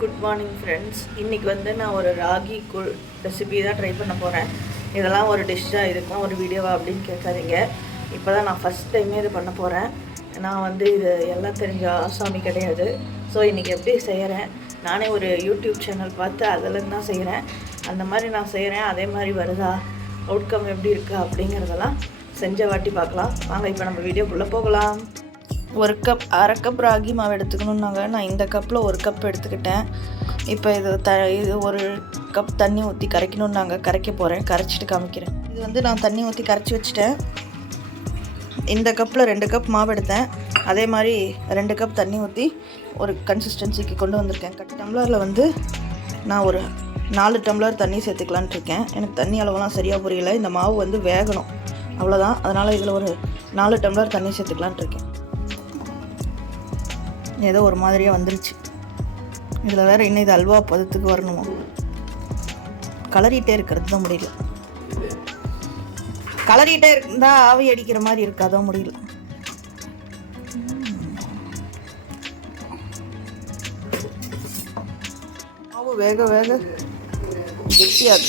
Good morning friends இன்றைக்கி வந்து நான் ஒரு ராகி கூழ் ரெசிபி தான் ட்ரை பண்ண போகிறேன் இதெல்லாம் ஒரு டிஷ்ஷாக இருக்கும் ஒரு வீடியோவா அப்படின்னு கேட்காதீங்க. இப்போ தான் நான் ஃபஸ்ட் டைமே இது பண்ண போகிறேன் நான் வந்து இது எல்லாம் தெரிஞ்ச ஆசாமி கிடையாது. ஸோ இன்றைக்கி எப்படி செய்கிறேன் நானே ஒரு யூடியூப் சேனல் பார்த்து அதில் தான் செய்கிறேன் அந்த மாதிரி நான் செய்கிறேன் அதே மாதிரி வருதா? அவுட்கம் எப்படி இருக்குது அப்படிங்கிறதெல்லாம் செஞ்ச வாட்டி பார்க்கலாம். வாங்க இப்போ நம்ம வீடியோக்குள்ளே போகலாம். ஒரு கப் அரை கப் ராகி மாவு எடுத்துக்கணுன்னாங்க நான் இந்த கப்பில் ஒரு கப் எடுத்துக்கிட்டேன். இப்போ இது த இது ஒரு கப் தண்ணி ஊற்றி கரைக்கணுன்னாங்க கரைக்க போகிறேன் கரைச்சிட்டு காமிக்கிறேன். இது வந்து நான் தண்ணி ஊற்றி கரைச்சி வச்சுட்டேன். இந்த கப்பில் ரெண்டு கப் மாவு எடுத்தேன். அதே மாதிரி ரெண்டு கப் தண்ணி ஊற்றி ஒரு கன்சிஸ்டன்சிக்கு கொண்டு வந்திருக்கேன். கட் டம்ளரில் வந்து நான் ஒரு நாலு டம்ளர் தண்ணி சேர்த்துக்கலான்ட்டு இருக்கேன். எனக்கு தண்ணி அளவெல்லாம் சரியாக புரியல. இந்த மாவு வந்து வேகணும். அவ்வளோதான் அதனால் இதில் ஒரு நாலு டம்ளர் தண்ணி சேர்த்துக்கலான்ட்டு இருக்கேன். ஏதோ ஒரு மாதிரியாக வந்துருச்சு. இதில் வேறு இன்னும் இது அல்வா பதத்துக்கு வரணுமா? கலரிட்டே இருக்கிறது தான் முடியல. கலரிட்டே இருந்தால் ஆவி அடிக்கிற மாதிரி இருக்காதான் முடியல. மாவு வேக வேக. கெட்டியாது.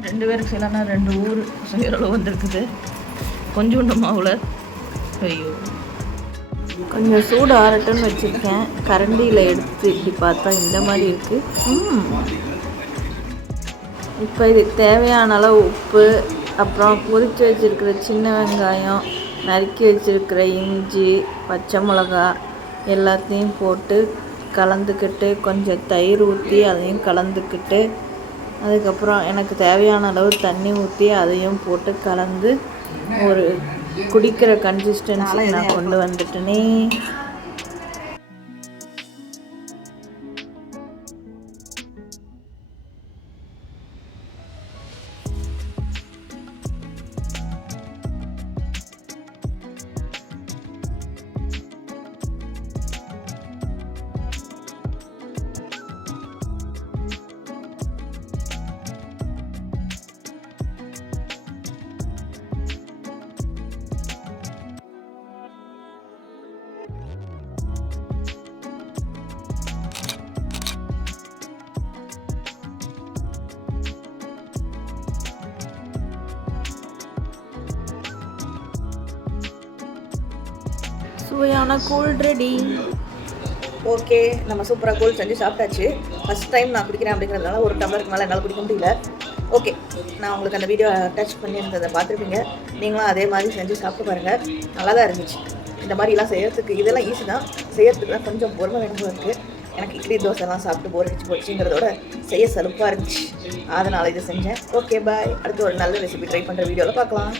ரெண்டு பேருக்கு செய்யலாம்னா ரெண்டு ஊர் செய்கிறளவு அளவு வந்திருக்குது. கொஞ்சோண்டு மாவில். ஐயோ. கொஞ்சம் சூடு ஆறட்டும்னு வச்சுருக்கேன். கரண்டியில் எடுத்து இப்படி பார்த்தா இந்த மாதிரி இருக்குது இப்போ இதுக்கு தேவையான அளவு உப்பு அப்புறம் பொறிச்சு வச்சுருக்கிற சின்ன வெங்காயம் நறுக்கி வச்சுருக்கிற இஞ்சி பச்சை மிளகா எல்லாத்தையும் போட்டு கலந்துக்கிட்டு கொஞ்சம் தயிர் ஊற்றி அதையும் கலந்துக்கிட்டு அதுக்கப்புறம் எனக்கு தேவையான அளவு தண்ணி ஊற்றி அதையும் போட்டு கலந்து ஒரு குடிக்கிற கன்சிஸ்டன்சி நான் கொண்டு வந்துட்டேனே. சுவையான கூல் ரெடி ஓகே நம்ம சூப்பராக கூல் செஞ்சு சாப்பிட்டாச்சு. ஃபஸ்ட் டைம் நான் குடிக்கிறேன் அப்படிங்கிறதுனால ஒரு டம்ளருக்கு மேலே என்னால் குடிக்க முடியல. ஓகே நான் உங்களுக்கு அந்த வீடியோ அட்டாச் பண்ணியிருந்ததை பார்த்துருப்பீங்க. நீங்களும் அதே மாதிரி செஞ்சு சாப்பிட்டு பாருங்கள் நல்லா தான் இருந்துச்சு. இந்த மாதிரிலாம் செய்கிறதுக்கு இதெல்லாம் ஈஸி தான். செய்கிறதுக்கு தான் கொஞ்சம் பொறுமை வேணும் இருக்குது எனக்கு இட்லி தோசைலாம் சாப்பிட்டு போர் அடிச்சு போச்சுங்கிறதோட செய்ய சலுப்பாக இருந்துச்சு. அதனால் இதை செஞ்சேன். ஓகே பாய் அடுத்து ஒரு நல்ல ரெசிபி ட்ரை பண்ணுற வீடியோவில் பார்க்கலாம்.